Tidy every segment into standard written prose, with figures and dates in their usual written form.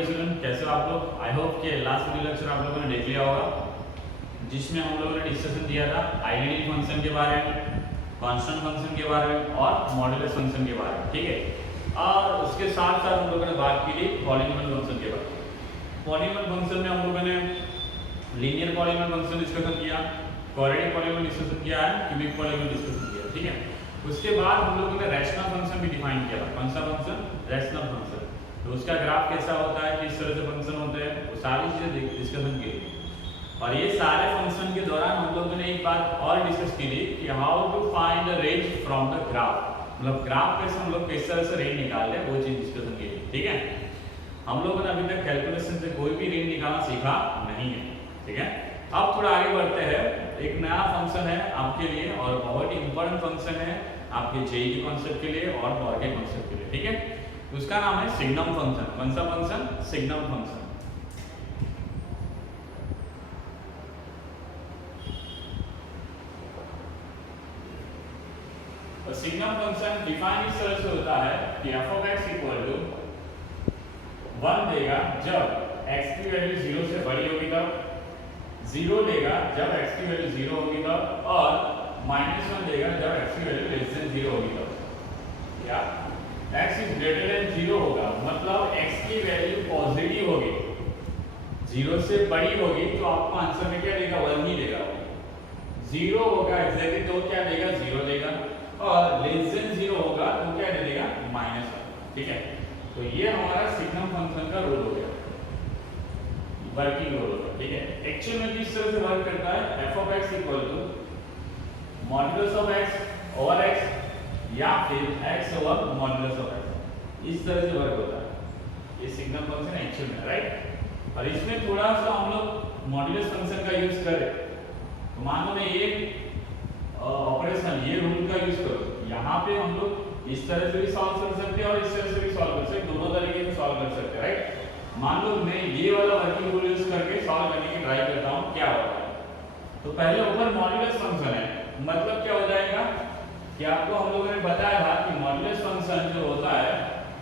Student कैसे हो आप लोग। आई होप कि लास्ट वीडियो लेक्चर आप लोगों ने देख लिया होगा, जिसमें हम लोगों ने डिस्कशन किया था आइडेंटिटी फंक्शन के बारे में, कांस्टेंट फंक्शन के बारे में और मॉड्यूलस फंक्शन के बारे में। ठीक है, और उसके साथ साथ हम लोगों ने बात की थी पॉलीनॉमियल फंक्शन के बारे में। पॉलीनॉमियल फंक्शन में हम लोगों ने लीनियर पॉलीनॉमियल फंक्शन डिस्कशन किया, क्वाड्रेटिक पॉलीनॉमियल डिस्कशन किया है, क्यूबिक पॉलीनॉमियल डिस्कशन किया। ठीक है, उसके बाद हम लोगों ने रैशनल फंक्शन भी डिफाइन किया। कौन सा फंक्शन? Rational function. तो उसका ग्राफ कैसा होता है, किस तरह से फंक्शन होते हैं, वो सारी चीजें डिस्कशन की। और ये सारे फंक्शन के दौरान हम लोगों ने एक बात और डिस्कस की थी कि how to find the range from the graph. मतलब ग्राफ पे से हम लोग किस तरह से रेंज निकाल ले, वो चीज डिस्कशन की। ठीक है, हम लोगों ने अभी तक कैलकुलेशन से कोई भी रेंज निकालना सीखा नहीं है। ठीक है, अब थोड़ा आगे बढ़ते हैं। एक नया फंक्शन है आपके लिए और बहुत ही इंपॉर्टेंट फंक्शन है आपके जेईई के कॉन्सेप्ट के लिए और और के कॉन्सेप्ट के लिए। ठीक है, उसका नाम है सिग्नम फंक्शन। कौन सा फंक्शन? Signum function. तो सिग्नम फंक्शन डिफाइन इस तरह से होता है कि f of x equal to 1 देगा जब x की वैल्यू 0 से बड़ी होगी तब, 0 देगा जब x की वैल्यू 0 होगी तब, और -1 देगा जब x की वैल्यू लेस देन 0 होगी तब। या x इज ग्रेटर देन 0 होगा, मतलब x की वैल्यू पॉजिटिव होगी, 0 से बड़ी होगी तो आपको आंसर में क्या देगा? 1 ही देगा। 0 होगा एग्जैक्टली तो क्या देगा? 0 देगा, और लेस देन 0 होगा तो क्या दे देगा? -1। ठीक है, तो ये हमारा सिग्नम फंक्शन का रूल हो गया, वर्किंग रूल होगा। ठीक है, एक्चुअल में किस तरह से वर्क करता है? f of x equal to modulus of x over x या फिर x over modulus of x, इस तरह से वर्क होता है ये सिग्नम फंक्शन एक्चुअल में, राइट। और इसमें थोड़ा सा हम लोग मॉड्यूलस फंक्शन का यूज करें तो मान लो मैं ये ऑपरेशन, ये रूल का यूज करो, यहाँ पे हम लोग इस तरह से भी सॉल्व कर सकते हैं और इस तरह से भी सॉल्व कर सकते हैं, दोनों तरीके से सॉल्व कर सकते हैं, राइट। मान लो मैं ये वाला वर्किंग रूल यूज करके सॉल्व करने की ट्राई करता हूँ, क्या होता है। तो पहले ऊपर मॉड्यूलस फंक्शन है, मतलब क्या हो जाएगा कि आपको हम लोगों ने बताया था कि मॉड्यूलस फंक्शन जो होता है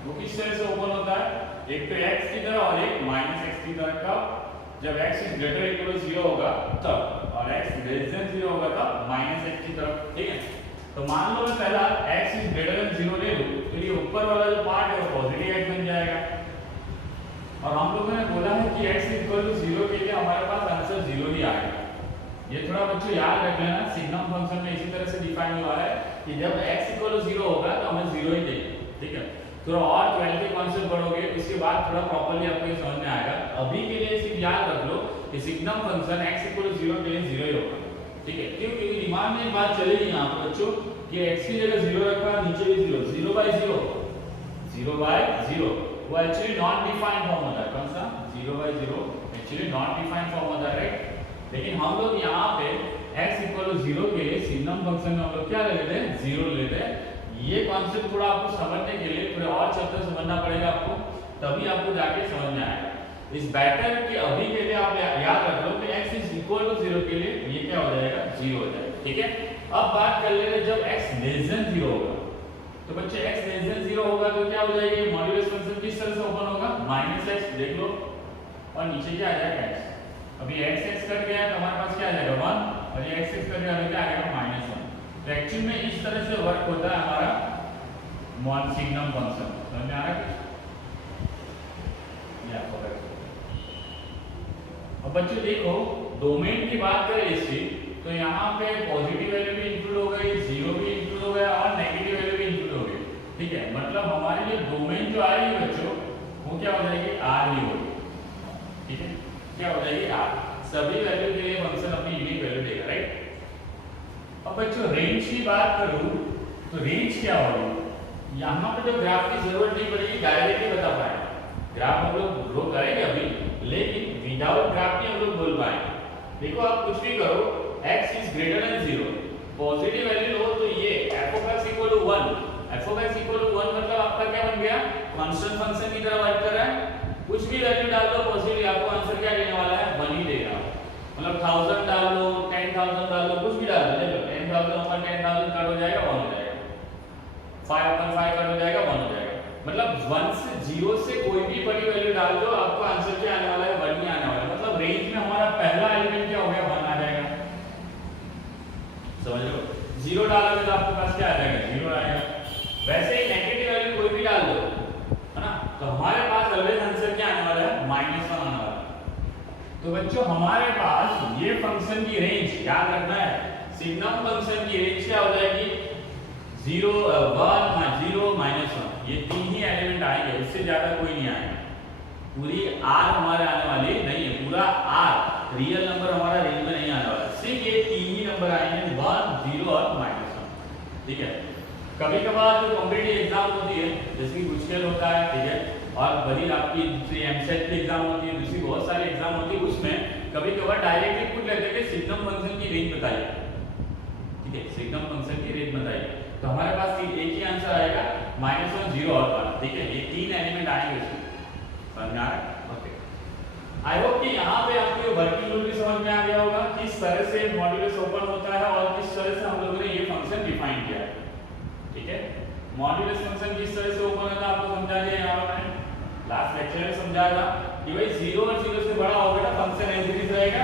वो किस तरह से ओपन होता है, एक तो x की तरफ और एक -x की तरफ का। जब x is greater equal to 0 होगा तब, और x लेस देन 0 होगा तब -x की तरफ। ठीक है, तो मान लो मैं पहला x इज ग्रेटर देन 0 ले लूं तो ये ऊपर वाला जो पार्ट है वो पॉजिटिव x बन जाएगा। और हम लोगों ने बोला है कि x इक्वल टू 0 के लिए हमारे पास आंसर 0 ही आएगा। ये थोड़ा बच्चों याद रख लेना, सिग्नम फंक्शन में इसी तरह से डिफाइन हुआ है कि जब x इक्वल टू 0 होगा तो हमें 0 ही देगा। ठीक है, थोड़ा और 12 के कॉन्सेप्ट पढ़ोगे उसके बाद थोड़ा प्रॉपर्ली आपको ये समझ में आएगा। अभी के लिए सिर्फ याद रख लो कि signum function x equal to 0 के लिए 0 ही होगा। ठीक है, क्योंकि दिमाग में एक बात चलेगी यहाँ पर बच्चों कि x की जगह 0 रखा, नीचे भी 0, 0 by 0, 0 by 0 वो एक्चुअली नॉट डिफाइंड फॉर्म होता है। कौन सा? 0 by 0 actually not defined form होता है, राइट। लेकिन हम लोग यहाँ पे x इक्वल टू 0 के लिए सिग्नम फंक्शन में हम लोग क्या ले लेते हैं? 0 लेते हैं। ये कॉन्सेप्ट थोड़ा आपको समझने के लिए थोड़ा और चैप्टर समझना पड़ेगा आपको, तभी आपको जाके समझ में आएगा। इस बेटर कि अभी के लिए आप याद रख लो कि x इज इक्वल टू 0 के लिए ये क्या हो जाएगा? 0 हो जाएगा। ठीक है, अब बात कर लेते हैं जब x लेस देन 0 होगा। तो बच्चे x लेस देन 0 होगा तो क्या हो जाएगा? मॉड्यूलस फंक्शन किस तरह से ओपन होगा? -x देख लो, और नीचे क्या आ जाएगा? x। अभी x कट गया तो हमारे पास क्या आ जाएगा? 1, और ये x कट गया तो क्या आ जाएगा? -1। तो एक्चुअली में इस तरह से वर्क होता है हमारा सिग्नम फंक्शन। समझ में आ रहा है? अब बच्चों देखो, डोमेन की बात करें इसकी तो यहाँ पे पॉजिटिव वैल्यू भी इंक्लूड हो गई, 0 भी इंक्लूड हो गया और नेगेटिव वैल्यू भी इंक्लूड हो गई। ठीक है, मतलब हमारे लिए डोमेन जो आएगी बच्चों वो क्या हो जाएगी? R ही होगी। ठीक है, क्या हो जाएगी? R। सभी वैल्यू के लिए फंक्शन अपनी यूनिक वैल्यू देगा, राइट। अब बच्चों रेंज की बात करूं तो रेंज क्या होगी? यहाँ पे तो ग्राफ की जरूरत नहीं पड़ेगी, डायरेक्टली बता पाएंगे। ग्राफ हम लोग ड्रॉ करेंगे अभी, लेकिन विदाउट ग्राफ भी हम लोग बोल पाएंगे। देखो आप कुछ भी करो, x is greater than 0, positive value लो तो ये f of x equal to 1, f of x equal to 1 मतलब आपका क्या बन गया? कांस्टेंट फंक्शन की तरह वर्क कर रहा है। कुछ भी वैल्यू डाल दो पॉजिटिव, आपको आंसर क्या देने वाला है? 1 ही देगा। मतलब 1000 डाल लो, 10000 डाल लो, कुछ भी डाल दो, देखो 10000 ऊपर 10000 कट हो जाएगा, 1 हो जाएगा, 5 ऊपर 5 कट हो जाएगा, 1 हो जाएगा। मतलब 1 से 0 से कोई भी बड़ी वैल्यू डाल दो, आपको आंसर क्या आने वाला है, 1 ही आने वाला है। मतलब रेंज में हमारा पहला एलिमेंट क्या हो गया, 1 आ जाएगा। समझ लो, 0 डालोगे तो आपके पास क्या आ जाएगा, 0 आएगा। वैसे ही नेगेटिव वैल्यू कोई भी डाल दो, है ना, तो हमारे पास ऑलवेज आंसर क्या आने वाला है, -1 आने वाला है। तो बच्चों हमारे पास ये फंक्शन की रेंज याद रखना है, सिग्नम फंक्शन की रेंज क्या हो जाएगी, 0 1 0 -1, ये तीन ही एलिमेंट आएंगे, उससे ज्यादा कोई नहीं आएगा। पूरी r हमारे आने वाली नहीं है, पूरा r रियल नंबर हमारा रेंज में नहीं आने वाला, सिर्फ ये तीन ही नंबर आएंगे, 1 0 और -1। ठीक है, कभी कभार जो कॉम्पिटिटिव एग्जाम होती है जैसे कि गुचकेल होता है, ठीक है, और वही आपकी दूसरी एमसेट की एग्जाम होती है, दूसरी बहुत सारी एग्जाम होती है, उसमें कभी कभार डायरेक्टली पूछ लेते हैं कि सिग्नम फंक्शन की रेंज बताइए। ठीक है, सिग्नम फंक्शन की रेंज बताइए, तो हमारे पास एक ही आंसर आएगा, -1 0 और 1। ठीक है, ये तीन एलिमेंट आएंगे इसमें, समझ में आ रहा है? ओके, आई होप कि यहाँ पे आपको ये वर्किंग रूल भी समझ में आ गया होगा, किस तरह से मॉड्यूलस ओपन होता है और किस तरह से हम लोगों ने ये फंक्शन डिफाइन किया है। ठीक है, मॉड्यूलस फंक्शन किस तरह से ओपन होता है आपको समझा दिया यहाँ पर मैंने, लास्ट लेक्चर में समझाया था कि भाई 0 और 0 से बड़ा होगा ना फंक्शन इंक्रीज रहेगा,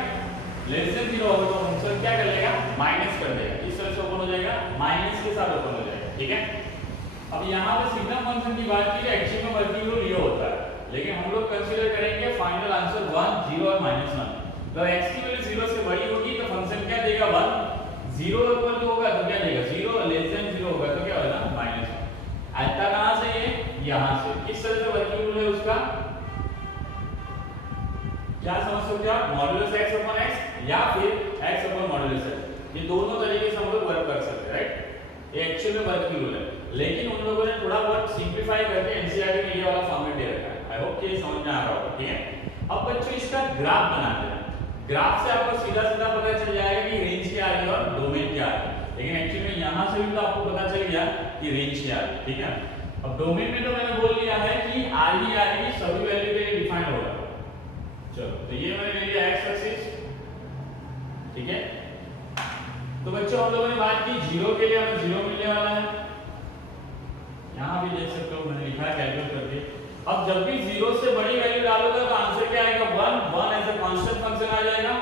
लेस देन 0 होगा तो फंक्शन क्या कर लेगा, माइनस कर देगा। इस तरह से ओपन हो जाएगा, माइनस के साथ ओपन हो जाएगा। ठीक है, अब यहाँ पे सिग्नम फंक्शन की बात की तो एक्चुअली में वर्किंग रूल ये होता है, लेकिन हम लोग कंसीडर करेंगे फाइनल आंसर 1 0 और -1। तो x की वैल्यू 0 से बड़ी होगी तो फंक्शन क्या देगा, 1, 0 इक्वल टू होगा तो क्या देगा, 0, लेस देन 0 होगा तो क्या होगा, -1। आता कहां से है, यहां से। किस तरह से वर्किंग रूल है उसका, क्या समझ सकते हो आप, मॉड्यूलस x अपॉन x या फिर x अपॉन मॉड्यूलस x, ये दोनों तरीके से हम लोग वर्क कर सकते हैं, राइट। ये एक्चुअल में वर्किंग रूल है, लेकिन उन लोगों ने थोड़ा बहुत सिंपलीफाई करके एनसीईआरटी में ये वाला फॉर्मेट दे रखा है। आई होप कि ये समझ में आ रहा होगा। ठीक है, अब बच्चों इसका ग्राफ बनाते हैं, ग्राफ से आपको सीधा सीधा पता चल जाएगा कि रेंज क्या आ रही है और डोमेन क्या आ रही है, लेकिन एक्चुअली में यहां से भी तो आपको पता चल गया कि रेंज क्या है। ठीक है, अब डोमेन में तो मैंने बोल दिया है कि r ही r की सभी वैल्यू के लिए डिफाइन होगा। चलो, तो ये मैंने ले लिया x एक्सिस। ठीक है, तो बच्चों हम लोगों ने बात की 0 के लिए हमें 0 मिलने वाला है, यहां भी देख सकते हो मैंने लिखा है कैलकुलेट करके। अब जब भी 0 से बड़ी वैल्यू डालोगे तो आंसर क्या आएगा, 1 एज अ कांस्टेंट फंक्शन आ जाएगा।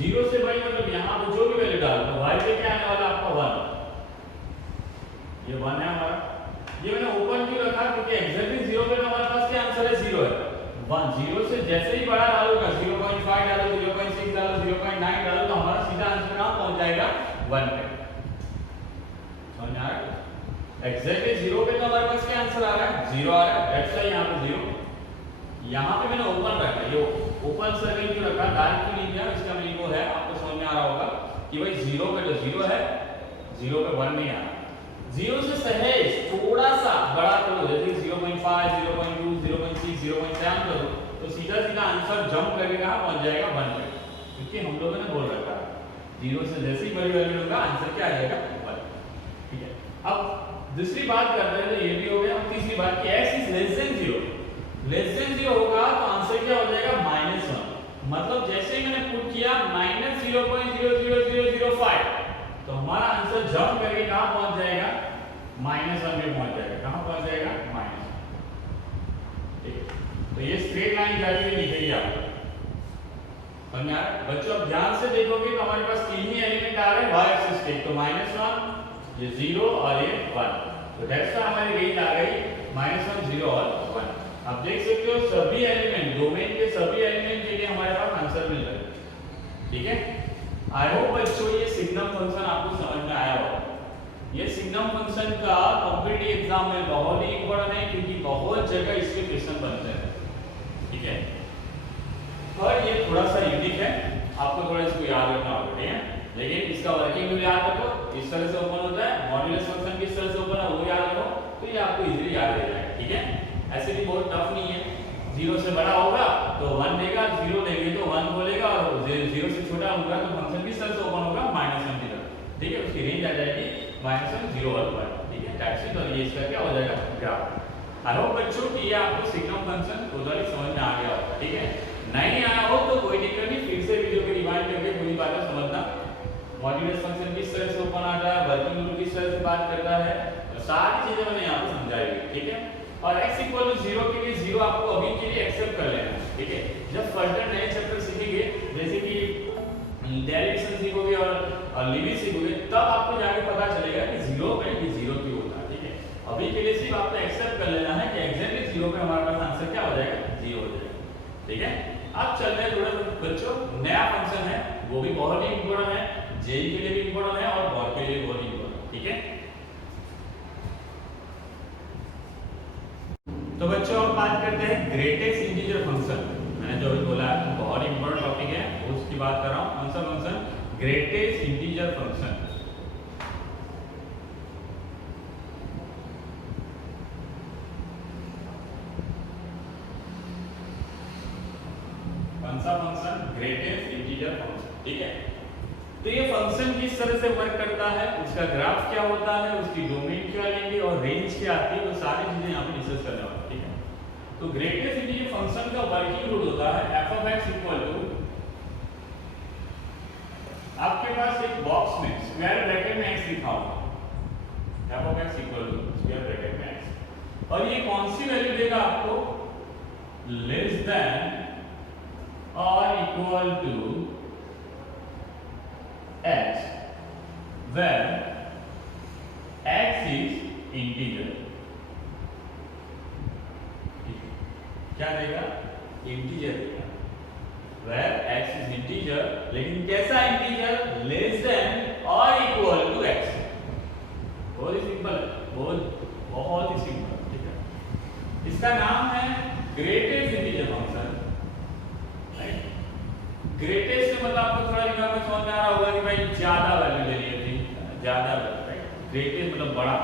0 से बड़ी मतलब यहां पे जो भी वैल्यू डालो तो y पे क्या आने वाला आपका 1, ये 1 है हमारा। ये मैंने ओपन क्यों रखा, क्योंकि एग्जैक्टली 0 पे हमारे पास क्या आंसर है, 0 है। 1 0 से जैसे ही बड़ा डालोगे, 0.5 डालो, 0.6 डालो, 0.9 डालो, तो हमारा सीधा आंसर कहां पहुंच जाएगा, 1 पे। समझ में आ रहा है? एग्जैक्टली 0 पे तो हमारे पास क्या आंसर आ रहा है, 0 आ रहा है, दैट्स व्हाई यहां पे 0। यहां पे मैंने ओपन रखा, ये ओपन सर्कल क्यों रखा, डार्क क्यों नहीं किया, इसका मीनिंग वो है, आपको समझ में आ रहा होगा कि भाई 0 पे तो 0 है, 0 पे 1 नहीं आ रहा। 0 से सहेज थोड़ा सा बड़ा करो, जैसे 0.5 0.2 0.6 0.7 करो, तो सीधा सीधा आंसर जंप करके कहां पहुंच जाएगा, 1 पे, क्योंकि हम लोगों ने बोल रखा है 0 से जैसे ही बड़ी वैल्यू होगा आंसर क्या आ जाएगा, 1। ठीक है, अब दूसरी बात करते हैं, तो ये भी हो गया। अब तीसरी बात कि x is less than 0, less than 0 होगा तो आंसर क्या हो जाएगा, -1। मतलब जैसे ही मैंने पुट किया -0.00005, तो हमारा आंसर जंप करके कहां पहुंच जाएगा, -1 पे पहुंच जाएगा। कहां पहुंच जाएगा, -1। ठीक है, तो ये स्ट्रेट लाइन जाती हुई दिखेगी आपको, समझ में आ रहा है? बच्चों अब ध्यान से देखोगे तो हमारे पास तीन ही एलिमेंट आ रहे हैं y एक्सिस के, तो -1 ये 0 और ये 1, तो दैट्स व्हाई हमारी रेंज आ गई -1 0 और 1। आप देख सकते हो सभी एलिमेंट, डोमेन के सभी एलिमेंट के लिए हमारे पास आंसर मिल रहा है। ठीक है, आई होप बच्चों ये सिग्नम फंक्शन आपको समझ में आया होगा। ये सिग्नम फंक्शन का कॉम्पिटिटिव एग्जाम में बहुत ही इंपॉर्टेंट है, क्योंकि बहुत जगह इसके क्वेश्चन बनते हैं। ठीक है, और ये थोड़ा सा यूनिक है, आपको थोड़ा इसको याद रखना होगा। ठीक है, लेकिन इसका वर्किंग रूल याद रखो, इस तरह से ओपन होता है, मॉड्यूलस फंक्शन किस तरह से ओपन है वो याद रखो, तो ये आपको इजीली याद रह जाएगा। ठीक है, ऐसे भी बहुत टफ नहीं है। 0 से बड़ा होगा तो 1 देगा, 0 देंगे तो 1 बोलेगा, और 0 से छोटा होगा तो फंक्शन किस तरह से ओपन होगा, -1 की तरफ। ठीक है, उसकी रेंज आ जाएगी -1 0 और 1। ठीक है, दैट्स इट, और ये इसका क्या हो जाएगा, ग्राफ। आई होप बच्चों कि ये आपको सिग्नम फंक्शन टोटली समझ में आ गया होगा। ठीक है, नहीं आया हो तो कोई दिक्कत नहीं, फिर से वीडियो को रिवाइंड करके पूरी बातें समझना। मॉड्यूलस फंक्शन किस तरह से ओपन आता है, वर्किंग रूल किस तरह से बात करता है, तो सारी चीजें मैंने यहाँ पे समझाई हुई। ठीक है, और x इक्वल टू 0 के लिए 0 आपको अभी के लिए एक्सेप्ट कर लेना है, ठीक है। जब फर्दर नए चैप्टर सीखेंगे जैसे कि डेरिवेशन सीखोगे और लिमिट सीखोगे तब आपको जाके पता चलेगा कि 0 पे ये 0 क्यों होता है, ठीक है। अभी के लिए सिर्फ आपको एक्सेप्ट कर लेना है कि एग्जैक्टली 0 पे हमारे पास आंसर क्या हो जाएगा, 0 हो जाएगा, ठीक है। अब चलते हैं थोड़ा बच्चों, नया फंक्शन है वो भी बहुत ही इंपॉर्टेंट है, जेई के लिए भी इंपॉर्टेंट है और बोर्ड के लिए भी बहुत इंपॉर्टेंट, ठीक है। तो बच्चों अब बात करते हैं ग्रेटेस्ट इंटीजर फंक्शन। मैंने जो अभी बोला बहुत इंपॉर्टेंट टॉपिक है, उसकी बात कर रहा हूँ। कौन सा फंक्शन? Greatest integer function. कौन सा फंक्शन? ग्रेटेस्ट इंटीजर फंक्शन, ठीक है। तो ये फंक्शन किस तरह से वर्क करता है, उसका ग्राफ क्या होता है, उसकी डोमेन क्या लेंगे और रेंज क्या आती है, वो सारी चीजें यहाँ पे डिस्कस करने वाले हैं, ठीक है। तो ग्रेटेस्ट इंटीजर फंक्शन का वर्किंग रूल होता है f of x equal to, आपके पास एक बॉक्स में स्क्वायर ब्रैकेट में x लिखा होगा, f of x equal to square bracket में x, और ये कौन सी वैल्यू देगा आपको? लेस देन और equal to x where x is integer। क्या देगा? इंटीजर देगा। where x is integer, लेकिन कैसा इंटीजर? लेस देन और इक्वल टू x। बहुत ही सिंपल है, बहुत ही सिंपल, ठीक है। इसका नाम है ग्रेटेस्ट इंटीजर फंक्शन। ग्रेटेस्ट से मतलब आपको थोड़ा दिमाग में समझ में आ रहा होगा कि भाई ज्यादा वैल्यू ले ली थी, ज्यादा वैल्यू, राइट। ग्रेटेस्ट मतलब बड़ा,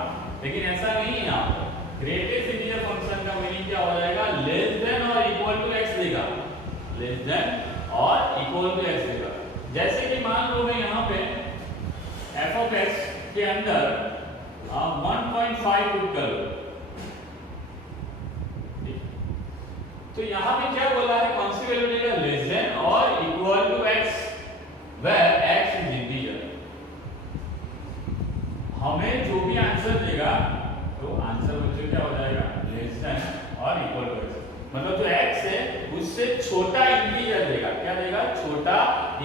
लेकिन ऐसा नहीं है यहाँ पर। ग्रेटेस्ट इंटीजर फंक्शन का मीनिंग क्या हो जाएगा? लेस देन और इक्वल टू x देगा, लेस देन और इक्वल टू x देगा। जैसे कि मान लो मैं यहाँ पे f of x के अंदर 1.5 पुट कर लो, तो यहाँ पे क्या बोला है? कौन सी वैल्यू देगा? लेस देन और equal to x where x is integer। हमें जो भी आंसर देगा तो आंसर बच्चों क्या हो जाएगा? लेस देन और इक्वल टू x, मतलब जो x है उससे छोटा इंटीजर देगा। क्या देगा? छोटा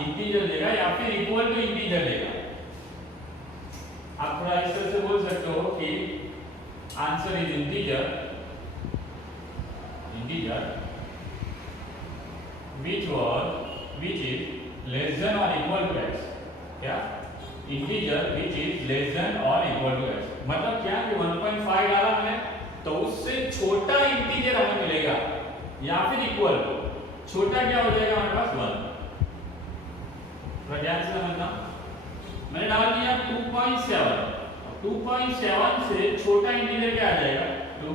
इंटीजर देगा या फिर इक्वल टू इंटीजर देगा। आप थोड़ा इस तरह से बोल सकते हो कि answer is integer which is less than or equal to x। क्या? Integer which is less than or equal to x, मतलब क्या कि 1.5 डाला हमने तो उससे छोटा इंटीजर हमें मिलेगा या फिर इक्वल टू। छोटा क्या हो जाएगा हमारे पास? 1। थोड़ा ध्यान से समझना। मैंने डाल दिया 2.7, 2.7 से छोटा इंटीजर क्या आ जाएगा? 2।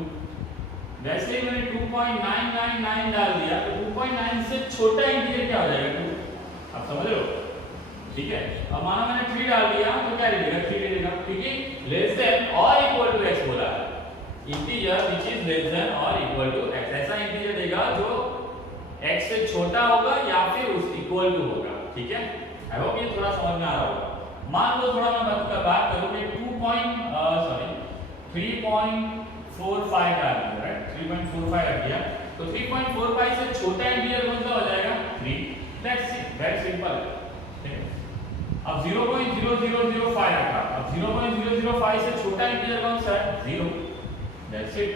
वैसे ही मैंने 2.999 डाल दिया तो 2.9 से छोटा इंटीजर क्या हो जाएगा? 2। आप समझ रहे हो, ठीक है। अब मानो मैंने 3 डाल दिया तो क्या देगा? 3 दे देगा, क्योंकि लेस देन और इक्वल टू x बोला है। Integer which is less than और इक्वल टू x, ऐसा इंटीजर देगा जो x से छोटा होगा या फिर उस इक्वल टू होगा, ठीक है। आई होप ये थोड़ा समझ में आ रहा होगा। मान लो थोड़ा मैं बात करूं कि 3.45 डाल दिया, राइट। 3.45 आ गया तो 3.45 से छोटा इंटीजर कौन सा हो जाएगा? 3। दैट्स इट, वेरी सिंपल, ठीक है। अब 0.0005 रखा, अब 0.005 से छोटा इंटीजर कौन सा है? 0। That's it,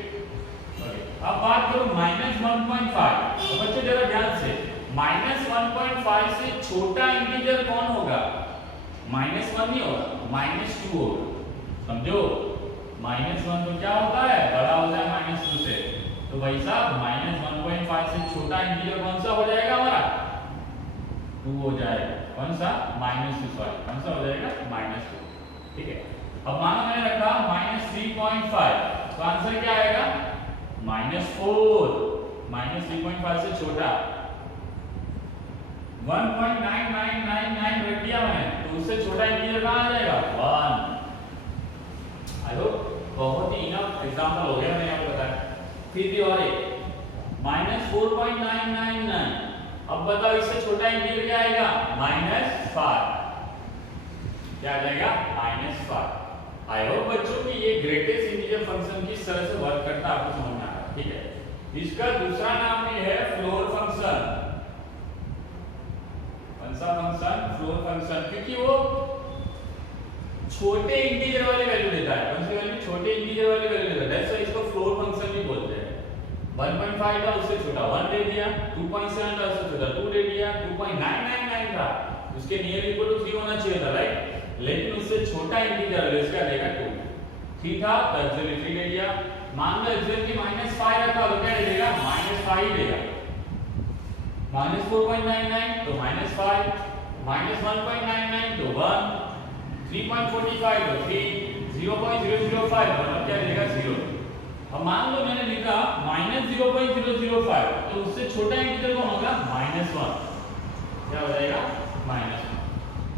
okay. अब बात करो -1.5, तो बच्चों जरा ध्यान से, -1.5 से छोटा इंटीजर कौन होगा? -1 नहीं होगा, -2 होगा, समझो। -1 तो क्या होता है? बड़ा होता है -2 से, तो भाई साहब -1.5 से छोटा इंटीजर कौन सा हो जाएगा हमारा? 2 हो जाएगा। कौन सा? -2, सॉरी, कौन सा हो जाएगा? -2, ठीक है। अब मानो मैंने रखा -3.5, तो आंसर क्या आएगा? -4। -3.5 से छोटा 1.9999 रख दिया मैंने, तो उससे छोटा इंटीजर कहाँ आ जाएगा? 1। आई होप बहुत ही इनफ एग्जांपल हो गया मैंने आपको बताया। फिर भी और एक -4.999, अब बताओ इससे छोटा इंटीजर क्या आएगा? -5। क्या आ जाएगा? -5। आई होप बच्चों कि ये ग्रेटेस्ट इंटीजर फंक्शन किस तरह से वर्क करता है आपको समझ में आ रहा है। ठीक है। इसका दूसरा नाम ये है फ्लोर फंक्शन। कौन सा फंक्शन? फ्लोर फंक्शन, क्योंकि वो छोटे इंटीजर वाली वैल्यू देता है। कौन सी वैल्यू? छोटे इंटीजर वाली वैल्यू देता है, दैट्स व्हाई इसको फ्लोर फंक्शन भी बोलते हैं। 1.5 था उससे छोटा 1 दे दिया, 2.7 था उससे छोटा 2 दे दिया, 2.999 था उसके नियर इक्वल टू 3 होना चाहिए था, राइट, लेकिन उससे छोटा इंटीजर है इसका देगा 2। 3 था तो एक्चुअली 3 दे दिया। मान लो एक्चुअली की -5 रखा तो क्या देगा? -5 ही देगा। -4.99 तो -5, -1.99 तो 1, 3.45 तो 3, 0.005 मतलब क्या देगा? 0। अब मान लो मैंने लिखा -0.005 तो उससे छोटा इंटीजर कौन होगा? -1। क्या हो जाएगा? -1।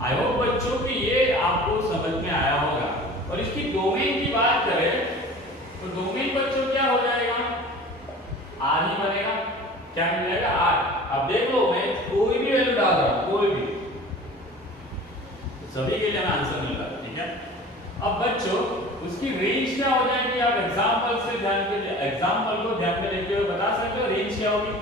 आई होप बच्चों कि ये आपको समझ में आया होगा। और इसकी डोमेन की बात करें तो डोमेन बच्चों क्या हो जाएगा? R ही बनेगा। क्या मिल जाएगा? R। अब देख लो मैं कोई भी वैल्यू डाल रहा हूं, कोई भी, सभी के लिए आंसर मिल रहा है, ठीक है। अब बच्चों उसकी रेंज क्या हो जाएगी? आप एग्जांपल से एग्जांपल को ध्यान में लेते हुए बता सकते हो रेंज क्या होगी।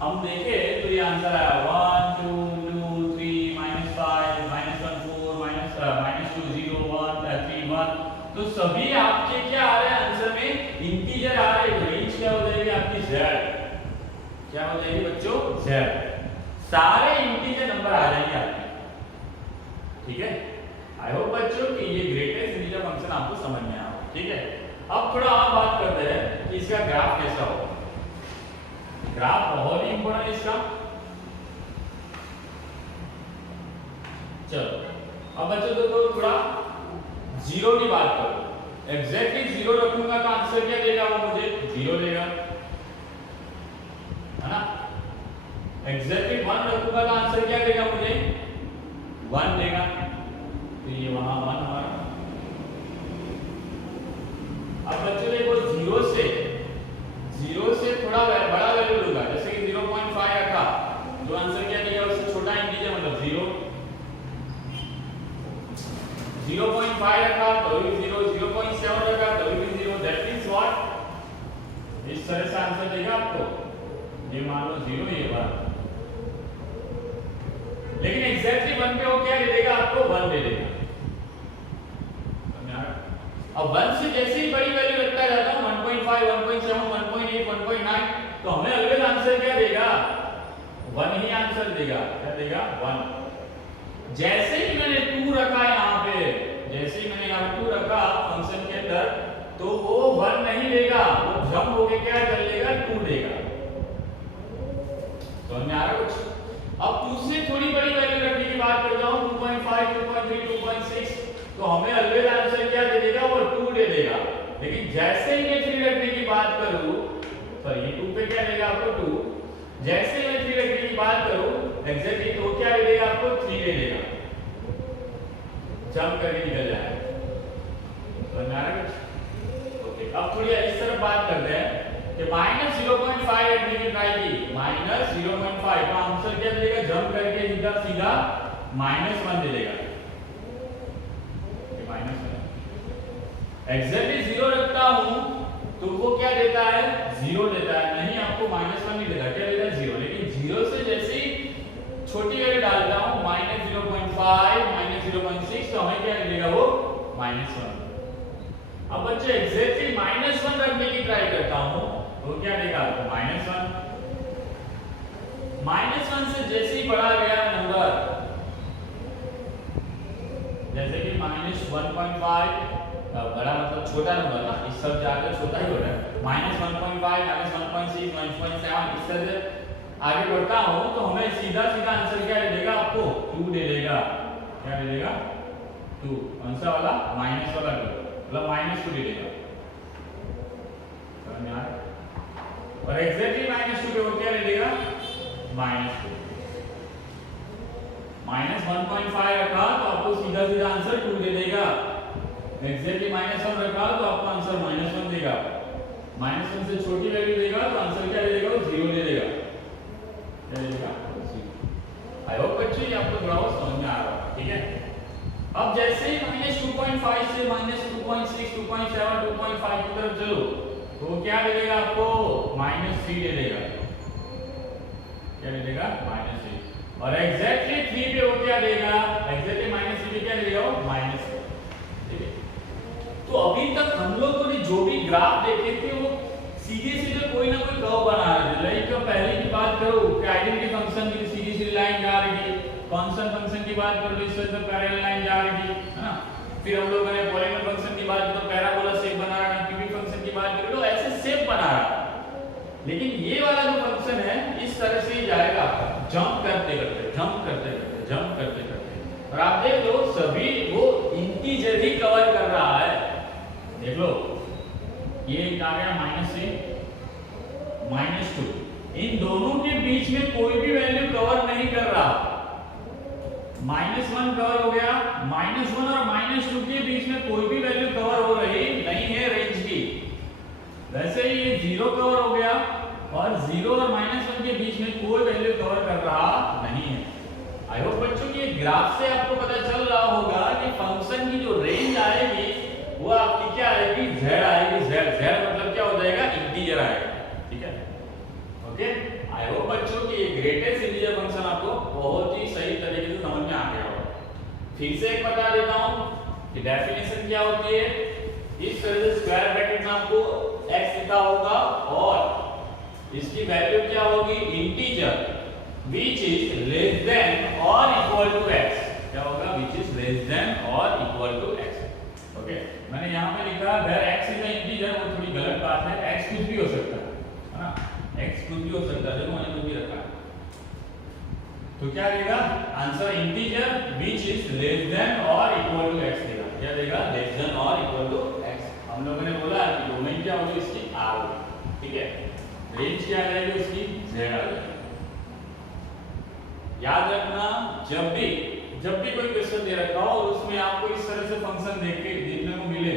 हम देखें तो ये आंसर आया 1 2 2 3 -5 -1 4 -2 0 1 3 1। तो सभी आपके क्या आ रहे हैं आंसर में? इंटीजर आ रहे हैं। रेंज क्या हो जाएगी आपकी? Z। क्या हो जाएगी बच्चों? Z। सारे इंटीजर नंबर आ जाएंगे आपके, ठीक है। आई होप बच्चों कि ये ग्रेटेस्ट इंटीजर फंक्शन आपको समझ में आया, ठीक है। अब थोड़ा और बात करते हैं कि इसका ग्राफ कैसा होगा। ग्राफ बहुत ही इंपॉर्टेंट है इसका। चलो अब बच्चों तो थोड़ा जीरो की बात करो। एग्जैक्टली 0 रखूंगा तो आंसर क्या देगा? वो मुझे 0 देगा, है ना। एग्जैक्टली 1 रखूंगा तो आंसर क्या देगा मुझे? 1 देगा। तो ये वहां 1 हमारा। अब बच्चों देखो 0 से थोड़ा बड़ा वैल्यू लूंगा, जैसे कि 0.5 रखा जो आंसर क्या देगा? उससे छोटा इंटीजर मतलब 0। 0.5 रखा तो भी 0, 0.7 रखा तो भी 0। That means what? इस तरह से आंसर देगा आपको। ये मान लो 0 ये बात, लेकिन एग्जैक्टली 1 पे वो क्या दे देगा आपको? 1 दे देगा। अब 1 से जैसे ही बड़ी वैल्यू रखता जाता हूं 1.5 1.7 1.8 1.9 तो हमें अगले आंसर क्या देगा? 1 ही आंसर देगा। क्या देगा? 1। जैसे ही मैंने 2 रखा यहां पे, जैसे ही मैंने यहां 2 रखा फंक्शन के अंदर तो वो 1 नहीं देगा, वो जंप होके क्या कर लेगा? 2 देगा। तो हमें आ रहा कुछ। अब 2 से थोड़ी बड़ी वैल्यू रखने की बात करता हूं 2.5 2.3 2.6 तो हमें अगले आंसर क्या दे देगा? वो 2 दे देगा। लेकिन जैसे ही मैं 3 रखने की बात करूं, सॉरी ये 2 पे क्या देगा आपको? 2। जैसे ही मैं 3 रखने की बात करूं एग्जैक्टली तो क्या दे देगा आपको? 3 दे देगा। जंप करके निकल जाएगा। समझ में आ रहा है? ओके अब थोड़ी इस तरफ बात करते हैं कि -0.5 रखने की ट्राई की, -0.5 का आंसर क्या देगा? जंप करके सीधा सीधा -1 दे देगा। एग्जैक्टली 0 रखता हूं तो वो क्या देता है? 0 देता है। नहीं आपको -1 नहीं देता, क्या देता है? 0। लेकिन 0 से जैसे ही छोटी वैल्यू डालता हूं -0.5 -0.6 तो हमें क्या मिलेगा? वो -1। अब बच्चे एग्जैक्टली -1 रखने की ट्राई करता हूं तो क्या देगा आपको? -1। -1 से जैसे ही बढ़ा गया नंबर, जैसे कि -1.5 बड़ा मतलब छोटा नंबर ना, इस सब जाकर छोटा ही हो रहा है। -1.5 -1.6 -1.7 इस तरह से आगे बढ़ता हूं तो हमें सीधा सीधा आंसर क्या दे देगा आपको? 2 दे देगा। क्या दे देगा? 2। कौन सा वाला? माइनस वाला 2 मतलब -2 दे देगा। समझ में आ रहा? और एग्जैक्टली -2 पे वो क्या दे देगा? -2। -1.5 रखा तो आपको सीधा सीधा आंसर 2 दे देगा। एग्जैक्टली -1 रखा तो आपको आंसर -1 देगा। -1 से छोटी वैल्यू देगा तो आंसर क्या दे देगा? 0 दे देगा। क्या दे देगा? 0। आई होप बच्चे ये आपको थोड़ा बहुत समझ में आ रहा है, ठीक है। अब जैसे ही -2.5 से -2.6 2.7 2.5 की तरफ चलो तो वो क्या दे देगा आपको, -3 दे देगा। क्या दे देगा, -3। और एग्जैक्टली 3 पे वो क्या देगा, एग्जैक्टली -3 पे क्या दे देगा, -3। ठीक है, तो अभी तक हम लोगों ने जो भी ग्राफ देखे थे वो सीधे सीधे कोई ना कोई कर्व बना रहे थे। लाइक पहले की बात करो कि आइडेंटिटी फंक्शन की सीधी सीधी लाइन जा रही थी, कांस्टेंट फंक्शन की बात करो तो इस तरह से पैरेलल लाइन जा रही थी, है ना। फिर हम लोगों ने पॉलीगॉन फंक्शन की बात की तो पैराबोला शेप बना रहा है, क्यूबिक फंक्शन की बात करो तो ऐसे शेप बना रहा है। लेकिन ये वाला जो फंक्शन है इस तरह से ही जाएगा, जंप करते करते, जंप करते करते, जंप करते करते। और आप देख लो सभी वो इंटीजर ही कवर कर रहा है। देख लो ये आ गया -3 -2, इन दोनों के बीच में कोई भी वैल्यू कवर नहीं कर रहा। -1 कवर हो गया, -1 और -2 के बीच में कोई भी वैल्यू कवर हो रही नहीं है रेंज की। वैसे ही ये 0 कवर हो गया और 0 और -1 के बीच में कोई वैल्यू कवर कर रहा नहीं है। आई होप बच्चों की ग्राफ से आपको पता चल रहा होगा कि फंक्शन की जो रेंज आएगी वो आपकी क्या आएगी, z आएगी। z मतलब क्या हो जाएगा, इंटीजर आएगा। ठीक है, ओके। आई होप बच्चों की ये ग्रेटेस्ट इंटीजर फंक्शन आपको बहुत ही सही तरीके से समझ में आ गया होगा। फिर से एक बता देता हूं कि डेफिनेशन क्या होती है। इस तरह से स्क्वायर ब्रैकेट में आपको x लिखा होगा और इसकी वैल्यू क्या होगी, integer which is less than or equal to x। क्या होगा, which is less than or equal to x। Okay, मैंने यहाँ पे लिखा where x is an integer, वो थोड़ी गलत बात है। x कुछ भी हो सकता है ना, x कुछ भी हो सकता है, देखो मैंने कुछ भी रखा है। तो क्या देगा answer, integer which is less than or equal to x देगा। क्या देगा, less than or equal to x। हम लोगों ने बोला कि डोमेन क्या होगी इसकी, r होगी। ठीक है, रेंज क्या आ जाएगी उसकी, z आ जाएगी। याद रखना जब भी कोई क्वेश्चन दे रखा हो और उसमें आपको इस तरह से फंक्शन देखने को मिले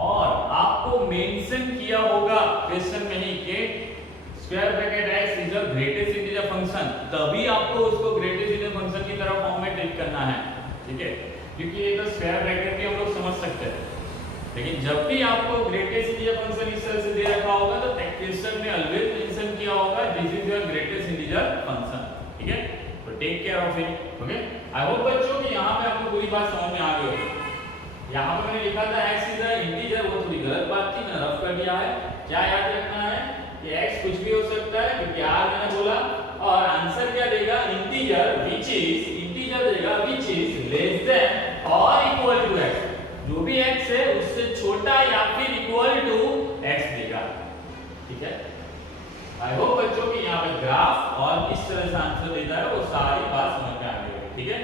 और आपको मेंशन किया होगा क्वेश्चन में ही कि square bracket x is the greatest integer function, तभी आपको उसको ग्रेटेस्ट इंटीजर फंक्शन की तरह फॉर्म में ट्रीट करना है। ठीक है, क्योंकि ये तो स्क्वायर ब्रैकेट भी हम लोग समझ सकते हैं, लेकिन जब भी आपको ग्रेटेस्ट इंटीजर फंक्शन इस तरह से दे रखा होगा तो क्वेश्चन में ऑलवेज मेंशन किया होगा this is your greatest integer function. ठीक है, तो take care of it. Okay, I hope बच्चों कि यहां पे आपको पूरी बात समझ में आ गई होगी। यहां पे मैंने लिखा था x इज अ इंटीजर, वो थोड़ी गलत बात थी, मैंने रफ कर दिया है। क्या याद रखना है कि x कुछ भी हो सकता है क्योंकि r मैंने बोला, और आंसर क्या देगा, इंटीजर which is, इंटीजर देगा which is less than or equal to x। जो भी x है उससे छोटा या फिर इक्वल टू x देगा। ठीक है, आई होप बच्चों कि यहाँ पे ग्राफ और किस तरह से आंसर देता है वो सारी बात समझ में आ गई है। ठीक है,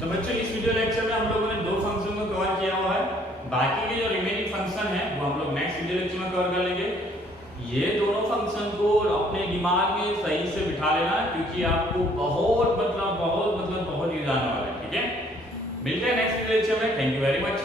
तो बच्चों इस वीडियो लेक्चर में हम लोगों ने 2 फंक्शन को कवर किया हुआ है। बाकी के जो रिमेनिंग फंक्शन है वो हम लोग नेक्स्ट वीडियो लेक्चर में कवर कर लेंगे। ये दोनों फंक्शन को अपने दिमाग में सही से बिठा लेना क्योंकि आपको बहुत यूज आने वाला है। ठीक है, मिलते हैं नेक्स्ट वीडियो लेक्चर में। Thank you very much.